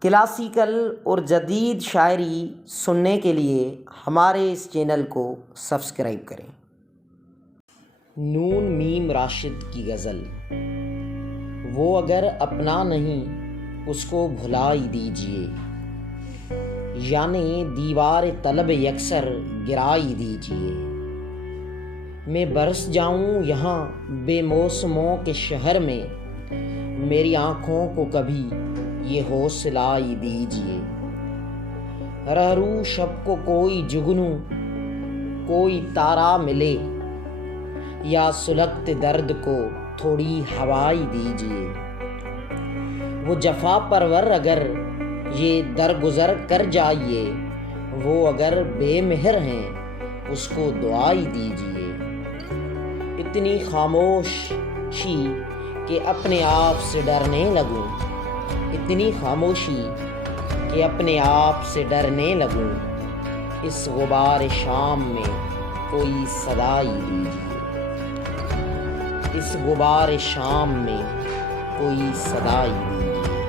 Classical اور جدید شاعری سننے کے لیے ہمارے اس چینل کو سبسکرائب کریں۔ نون میم راشد کی غزل۔ وہ اگر اپنا نہیں اس کو بھلائی دیجئے، یعنی دیوار طلب یکسر گرائی دیجئے۔ میں برس جاؤں یہاں بے موسموں کے شہر میں، میری آنکھوں کو کبھی یہ حوصلائی دیجئے۔ رہرو شب کو کوئی جگنو کوئی تارا ملے، یا سلگتے درد کو تھوڑی ہوائی دیجئے۔ وہ جفا پرور اگر یہ درگزر کر جائیے، وہ اگر بے مہر ہیں اس کو دعائی دیجئے۔ اتنی خاموشی کہ اپنے آپ سے ڈرنے لگوں، اتنی خاموشی کہ اپنے آپ سے ڈرنے لگوں، اس غبار شام میں کوئی صدائی دیجئے۔ اس غبار شام میں کوئی صدائی دیجئے۔